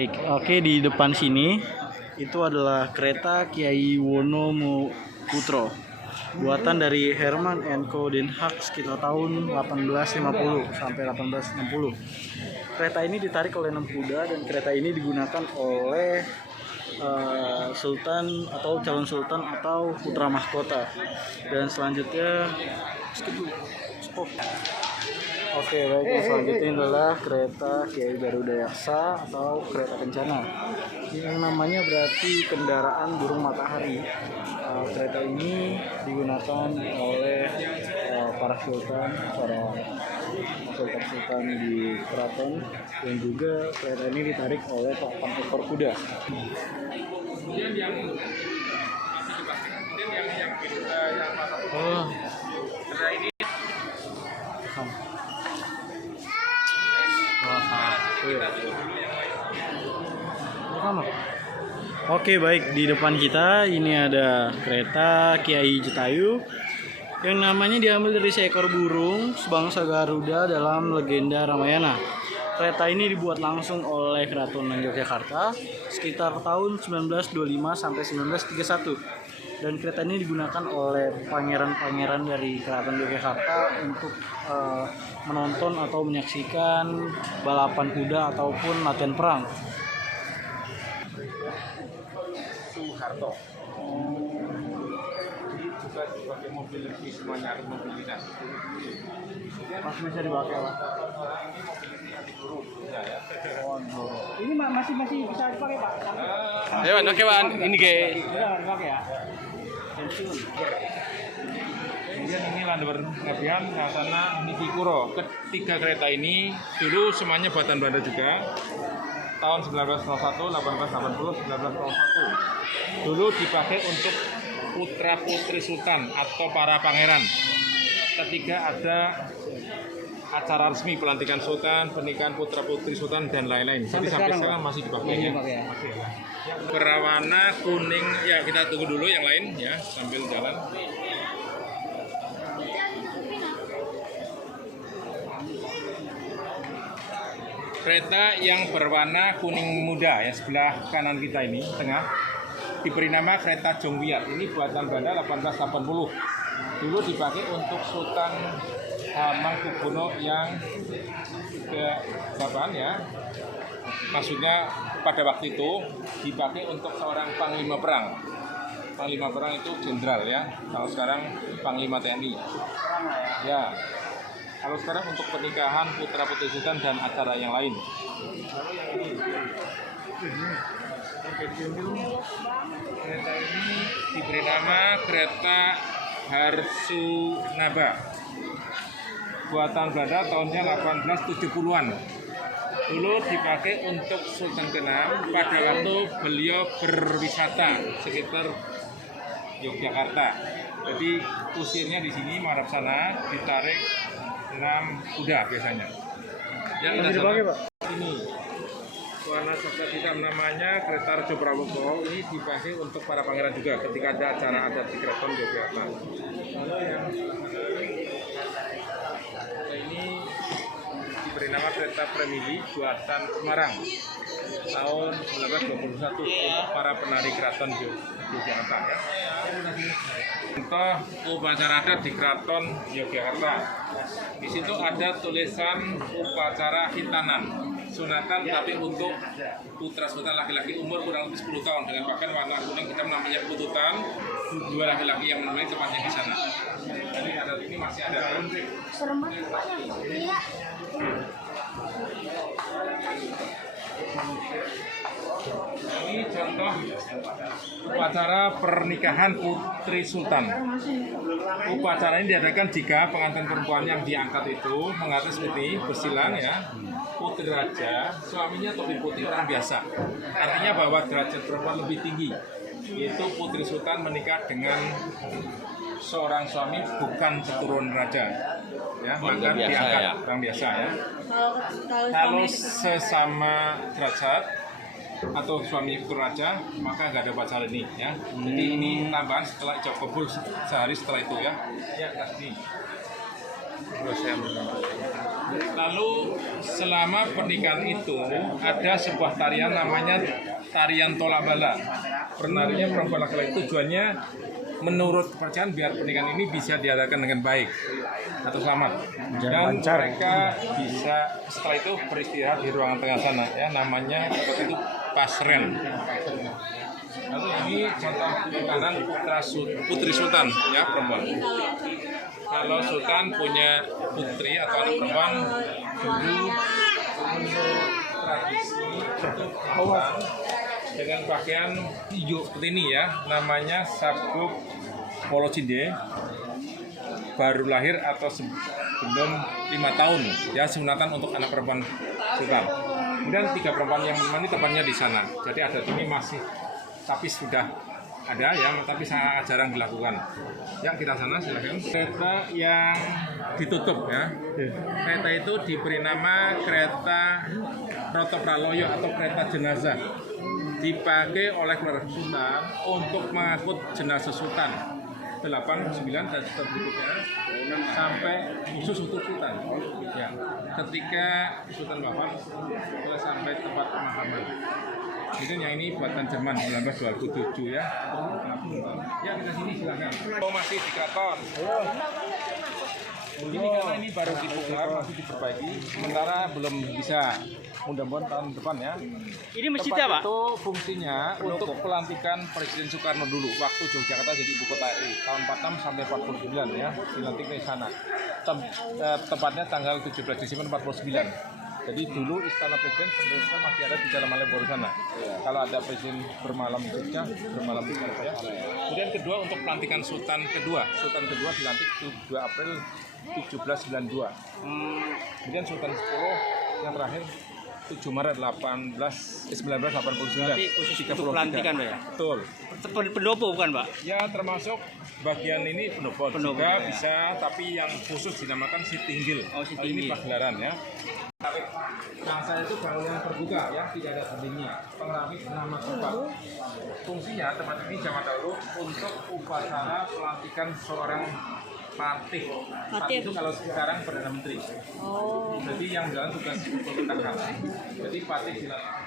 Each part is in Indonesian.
Baik, oke, di depan sini itu adalah kereta Kiai Wonomotro buatan dari Herman Co. Den Haag sekitar tahun 1850 sampai 1860. Kereta ini ditarik oleh 6 kuda dan kereta ini digunakan oleh sultan atau calon sultan atau putra mahkota. Dan selanjutnya Oke, baik. Yang selanjutnya adalah kereta Kiai Garuda Yaksa atau kereta kencana. Yang namanya berarti kendaraan burung matahari. Kereta ini digunakan oleh para sultan di keraton, dan juga kereta ini ditarik oleh 8 ekor kuda. Kemudian yang Oh. kereta ini Oke, baik, di depan kita ini ada kereta Kiai Jetayu yang namanya diambil dari seekor burung sebangsa Garuda dalam legenda Ramayana. Kereta ini dibuat langsung oleh Keraton Yogyakarta sekitar tahun 1925 sampai 1931. Dan kereta ini digunakan oleh pangeran-pangeran dari Keraton Yogyakarta untuk menonton atau menyaksikan balapan kuda ataupun latihan perang. Soeharto. Jadi juga dipakai mobil lebih semuanya mobil dinas. Masih bisa dipakai, Pak. Ini masih bisa dipakai, Pak. Ayo, oke, Pak. Ini kayak Udah dipakai ya. kemudian ini Landewer Ngabian, Kasana, Nikikuro. Ketiga kereta ini dulu semuanya buatan Belanda juga. Tahun 1901, 1880, 1901. Dulu dipakai untuk putra-putri sultan atau para pangeran. Ketika ada acara resmi pelantikan sultan, pernikahan putra-putri sultan dan lain-lain. Jadi sampai sekarang masih dipakai ya. Berwarna kuning. Ya, kita tunggu dulu yang lain ya sambil jalan. Kereta yang berwarna kuning muda ya sebelah kanan kita ini tengah diberi nama kereta Jongwiat. Ini buatan Belanda 1880. Dulu dipakai untuk Sultan Hamengkubuwono yang ke-8 ya. Maksudnya pada waktu itu dipakai untuk seorang panglima perang. Panglima perang itu jenderal ya. Kalau sekarang panglima TNI. Ya. Kalau sekarang untuk pernikahan putra putri sultan dan acara yang lain. Kereta ini diberi nama kereta Harsunaba. Buatan Belanda tahunnya 1870-an. Dulu dipakai untuk Sultan ke-6 pada waktu beliau berwisata sekitar Yogyakarta. Jadi kusirnya di sini menghadap sana, ditarik 6 kuda biasanya. Yang kita dipakai, Pak. Ini warna coklat hitam namanya kereta Rejo Prawogo. Ini dipakai untuk para pangeran juga ketika ada acara adat di Keraton Yogyakarta. Ini diberi nama kereta Premili buatan Semarang tahun 1921 untuk para penari Keraton Yogyakarta ya. Contoh upacara adat di Keraton Yogyakarta. Di situ ada tulisan upacara hitanan, sunatan tapi untuk putra sultan laki-laki umur kurang lebih 10 tahun dengan pakaian warna kuning hitam namanya pututan. Dua laki-laki yang menemani tempatnya di sana. Jadi adat ini masih ada. Ini contoh upacara pernikahan putri sultan. Upacara ini diadakan jika pengantin perempuan yang diangkat itu mengatakan seperti bersilang ya, putri raja, suaminya lebih putih orang biasa. Artinya bahwa derajat perempuan lebih tinggi. Yaitu putri sultan menikah dengan seorang suami bukan keturunan raja. Ya, maka diangkat ya. Orang biasa ya. Kalau sesama derajat atau suami itu raja, maka nggak ada upacara ini ya. Jadi ini tambahan setelah ijab kabul sehari setelah itu ya. Ya, kasih. Lalu selama pernikahan itu ada sebuah tarian namanya tarian tolak bala. Penarinya perempuan laki-laki, tujuannya menurut kepercayaan biar pernikahan ini bisa diadakan dengan baik atau selamat. Dan mereka bisa setelah itu beristirahat di ruangan tengah sana, ya, namanya seperti itu pasren. Lalu ini contoh kanan putri sultan, ya, perempuan. Kalau sultan punya putri atau anak perempuan, dulu menurut tradisi itu dengan pakaian hijau seperti ini, ya, namanya sabuk polocinde, baru lahir atau sebelum 5 tahun, ya, sunatan untuk anak perempuan sultan. Kemudian 3 perempuan yang menemani tempatnya di sana. Jadi adat ini masih, tapi sudah ada, ya, tapi sangat jarang dilakukan. Ya, kita sana silakan. Kereta yang ditutup, ya. Kereta itu diberi nama kereta Roto Praloyo atau kereta jenazah. Dipakai oleh keluarga sultan untuk mengangkut jenazah sultan 8, 9 dan berikutnya sampai khusus untuk sultan. Ya, ketika sultan wafat sampai tempat pemakaman. Itu yang ini buatan Jerman 1927, ya. Ya, kita sini silakan. Oh, masih di keraton. Ini karena ini baru dibuka, masih diperbaiki. Sementara belum bisa. Mudah-mudahan tahun depan, ya. Ini masjidnya, Pak? Itu fungsinya untuk pelantikan Presiden Soekarno dulu waktu Yogyakarta jadi ibu kota RI tahun 46 sampai 49, ya, dilantik ke sana. Tepatnya tanggal 17 Desember 49. Jadi dulu istana presiden sebenarnya masih ada di Jalan Malioboro sana. Kalau ada presiden bermalam di Jogja, bermalam di Surabaya. Kemudian kedua untuk pelantikan Sultan kedua. Sultan kedua dilantik 2 April 1792. Kemudian Sultan 10 yang terakhir 7 Maret 1989. Berarti khusus untuk pelantikan, Pak, ya? Betul. Pendopo bukan, Pak? Ya, termasuk bagian ini pendopo juga, ya. Bisa, tapi yang khusus dinamakan Sitinggil. Oh, Sitinggil. Ini pagelaran, ya. Bangsa itu bangunan terbuka, ya, tidak ada dindingnya. Pengeramik nama tempat. Fungsinya tempat ini zaman dahulu untuk upacara pelantikan seorang patih. Patih itu kalau sekarang Perdana Menteri. Oh. Jadi yang jalan tugas pemerintahan. Jadi patih dilantik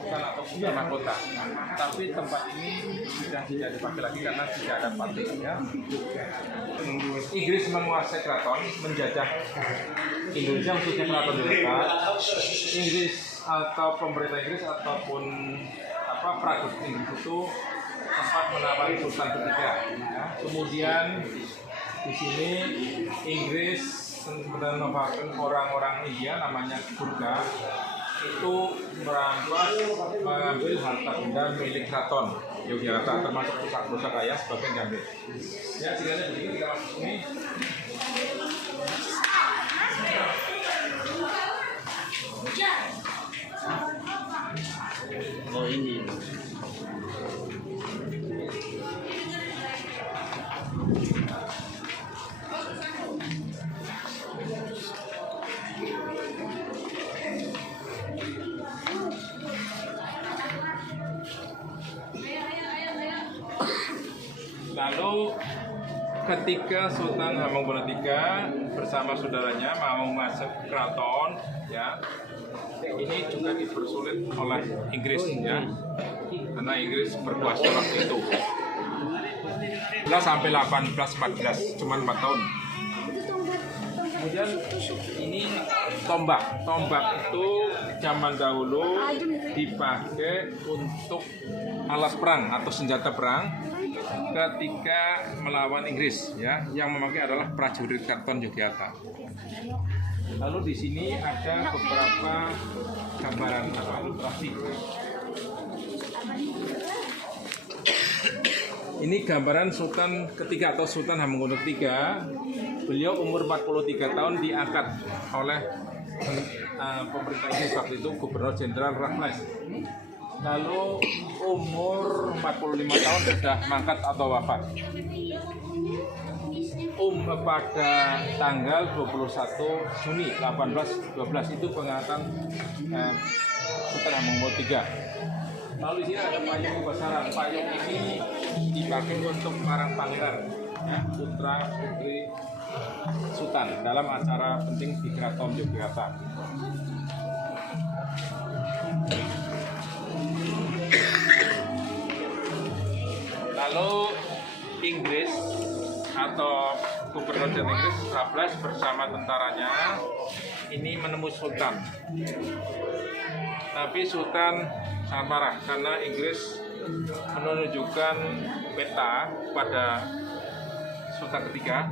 bukan atau punya mahkota. Tapi tempat ini sudah tidak dipakai lagi karena tidak ada patih, ya. Inggris menguasai keraton, menjajah Indonesia khususnya keraton Jakarta. Inggris atau pemerintah Inggris ataupun prajurit Inggris itu sempat menawari Sultan ketiga. Ya. Kemudian di sini Inggris menempatkan orang-orang India namanya Gurkha itu merampas mengambil harta benda milik keraton Yogyakarta termasuk pusaka kaya sebagian diambil. Ya, jika begini kita masuk sini. Oh, ini. Lalu ketika Sultan Hamengkubuwono III bersama saudaranya mau masuk keraton, ya, ini juga dipersulit oleh Inggris, ya, karena Inggris berkuasa waktu itu. 11 sampai 1814, cuma 4 tahun. Kemudian ini tombak. Tombak itu zaman dahulu dipakai untuk alas perang atau senjata perang ketika melawan Inggris, ya, yang memakai adalah prajurit keraton Yogyakarta. Lalu di sini ada beberapa gambaran ilustrasi. Ini gambaran Sultan ketiga atau Sultan Hamengkubuwono III. Beliau umur 43 tahun diangkat oleh pemerintah Inggris waktu itu, Gubernur Jenderal Raffles. Lalu umur 45 tahun sudah mangkat atau wafat. Pada tanggal 21 Juni 1812 itu pengangkatan Sultan Hamengkubuwono III. Lalu di sini ada payung besaran. Payung ini dipakai untuk para pangeran, ya, putra putri sultan dalam acara penting di Keraton Yogyakarta. Lalu Inggris atau Gubernur Jenderal Inggris Raffles bersama tentaranya ini menemui sultan. Tapi sultan sangat marah karena Inggris menunjukkan peta pada sultan ketiga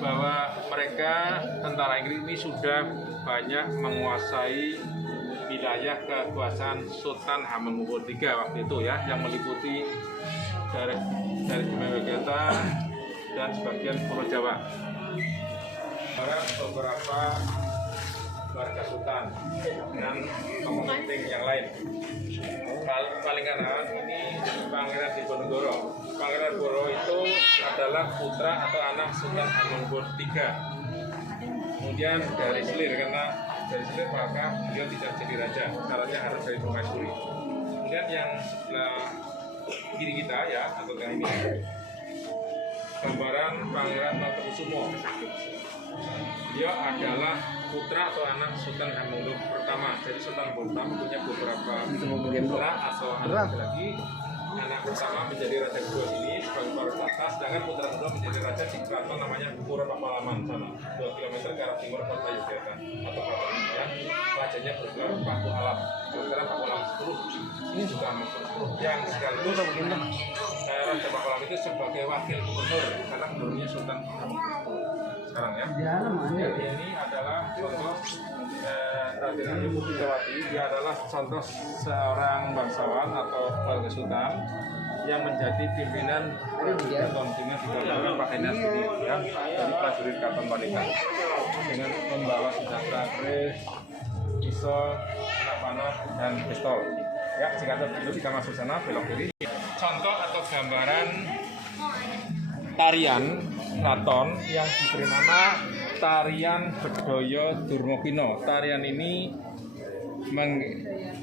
bahwa mereka tentara Inggris ini sudah banyak menguasai wilayah kekuasaan Sultan Hamengkubuwono III waktu itu ya, yang meliputi dari Yogyakarta dan sebagian Pulau Jawa. Beberapa warga Sultan dan tokoh penting yang lain. Paling kanan ini Pangeran Diponegoro. Pangeran Diponegoro itu adalah putra atau anak Sultan Hamengkubuwono III. Kemudian dari Selir, karena dari Selir maka beliau tidak jadi raja, caranya harus dari permaisuri. Kemudian yang sebelah kiri kita ya, atau tengah ini gambaran Pangeran Mangkukusumo. Dia adalah putra atau anak Sultan Hamengkubuwono pertama. Jadi Sultan Hamengkubuwono punya beberapa putra atau anak lagi. Anak pertama menjadi raja kedua ini sebagai paruh tahta, sedangkan putra kedua menjadi raja di keraton namanya Pura Pakualaman sana 2 km ke arah timur kota Yogyakarta atau keraton ini ya. Rajanya bergelar Paku Alam. Sekarang Paku Alam 10 ini juga Hamengkubuwono 10 yang sekaligus Raja Paku Alam itu sebagai wakil gubernur karena gubernurnya Sultan Hamengkubuwono sekarang ya. Jadi ini adalah contoh Raden Ayu Mukidawati. Dia adalah contoh seorang bangsawan atau keluarga sultan yang menjadi pimpinan Keraton dengan digambarkan pakaiannya sendiri ya, dari prajurit Keraton Panika dengan membawa senjata keris, pisau, anak panah dan pistol. Ya, jika itu kita masuk sana belok kiri. Contoh atau gambaran tarian keraton yang diberi nama tarian Bedoyo Durmokino. Tarian ini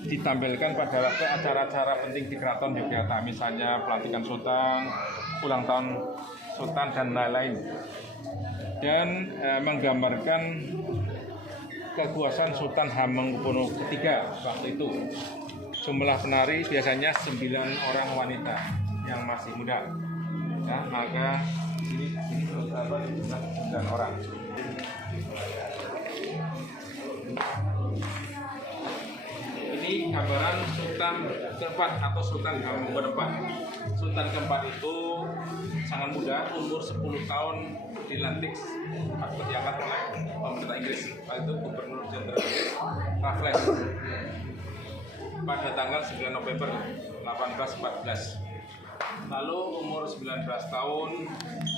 ditampilkan pada waktu acara-acara penting di Keraton Yogyakarta, misalnya pelantikan Sultan, ulang tahun Sultan dan lain-lain. Dan menggambarkan kekuasaan Sultan Hamengkubuwono III waktu itu. Jumlah penari biasanya 9 orang wanita yang masih muda. Ya, maka ini beberapa jumlah 9 orang. Ini gambaran Sultan keempat atau Sultan Hamengkubuwono IV. Sultan keempat itu sangat muda, umur 10 tahun dilantik atau diangkat oleh pemerintah Inggris, yaitu Gubernur Jenderal Raffles pada tanggal 9 November 1814. Lalu umur 19 tahun